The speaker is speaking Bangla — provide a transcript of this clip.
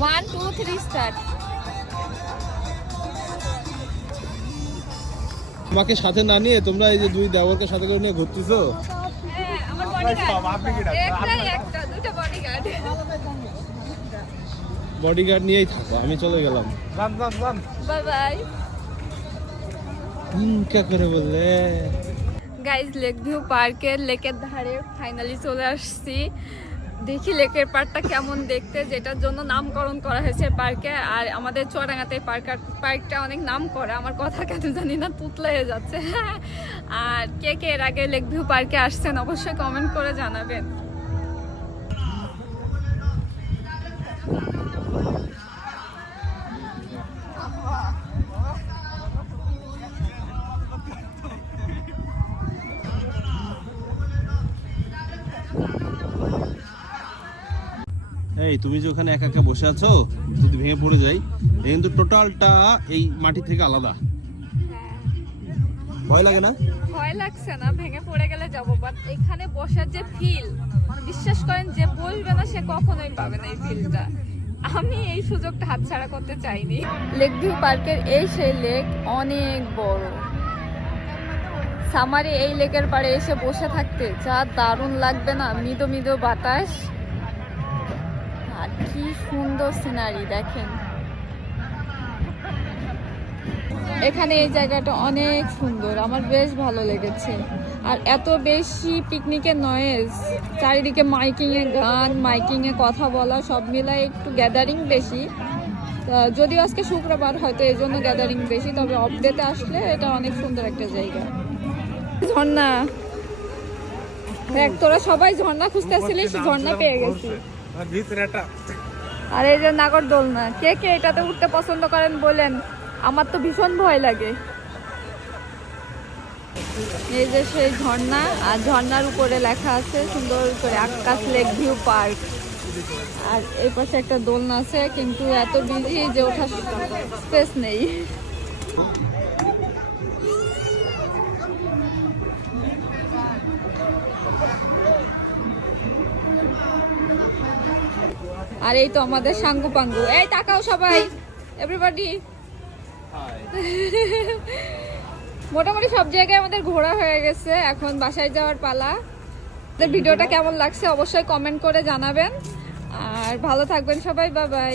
ওয়ান টু থ্রি স্টার্ট আমাকে সাথে না নিয়ে তোমরা এই যে দুই দেওয়ারকে সাথে করে নিয়ে ঘুরতেছো? হ্যাঁ বডিগার্ড একটাই একটা দুটো বডিগার্ড বডিগার্ড নিয়েই থাকো আমি চলে গেলাম। বাই বাই করে বললে? গাইজ লেক ভিউ পার্কের লেকের ধারে ফাইনালি চলে আসছি। দেখি লেকের পার্কটা কেমন দেখতে, যেটার জন্য নামকরণ করা হয়েছে পার্কে। আর আমাদের চুয়াডাঙ্গাতে পার্ক পার্কটা অনেক নাম করা আমার কথা কেন জানি না তুতলা হয়ে যাচ্ছে। আর কে কে এর আগে লেক ভিউ পার্কে আসছেন অবশ্যই কমেন্ট করে জানাবেন। এই তুমি যে ওখানে একা একা বসে আছো যদি ভেঙে পড়ে যাই কিন্তু টোটালটা এই মাটি থেকে আলাদা। ভয় লাগে না? ভয় লাগছে না ভেঙে পড়ে গেলে যাব বাট এখানে বসার যে ফিল বিশ্বাস করেন যে বসবে না সে কখনোই পাবে না এই ফিলটা আমি এই সুযোগটা হাতছাড়া করতে চাইনি। লেক ভিউ পার্কের এই সেই লেক অনেক বড়। সামারে এই লেকের পাড়ে এসে বসে থাকতে যা দারুণ লাগবে না মৃদু মৃদু বাতাস। আর কি সুন্দর সিনারি দেখেন। এখানে এই জায়গাটা অনেক সুন্দর, আমার বেশ ভালো লেগেছে। আর এত বেশি পিকনিকের নয়েজ চারিদিকে মাইকিং এ গান মাইকিং এ কথা বলা, সব মিলাই একটু গ্যাদারিং বেশি। তা যদিও আজকে শুক্রবার, হয়তো এই জন্য গ্যাদারিং বেশি, তবে অপডেতে আসলে এটা অনেক সুন্দর একটা জায়গা। ঝর্ণা। দেখ, তোরা সবাই ঝর্ণা খুঁজতে আসছিলিস, ঝর্ণা পেয়ে গেছি আর এই যে নাগর দোলনা, কে কে এটাতে উঠতে পছন্দ করেন বলেন? আমার তো ভীষণ ভয় লাগে। এই যে সেই ঝর্ণা, আর ঝর্ণার উপরে লেখা আছে সুন্দর করে আকাশ লেক ভিউ পার্ক। আর এই পাশে একটা দোলনা আছে, কিন্তু এত বিজি যে ওঠার স্পেস নেই। আর এই তো আমাদের সাঙ্গু পাঙ্গু। এই তাকাও সবাই এভরিবডি মোটামুটি সব জায়গায় আমাদের ঘোরা হয়ে গেছে এখন বাসায় যাওয়ার পালা। ভিডিওটা কেমন লাগছে অবশ্যই কমেন্ট করে জানাবেন। আর ভালো থাকবেন সবাই বাবাই বাই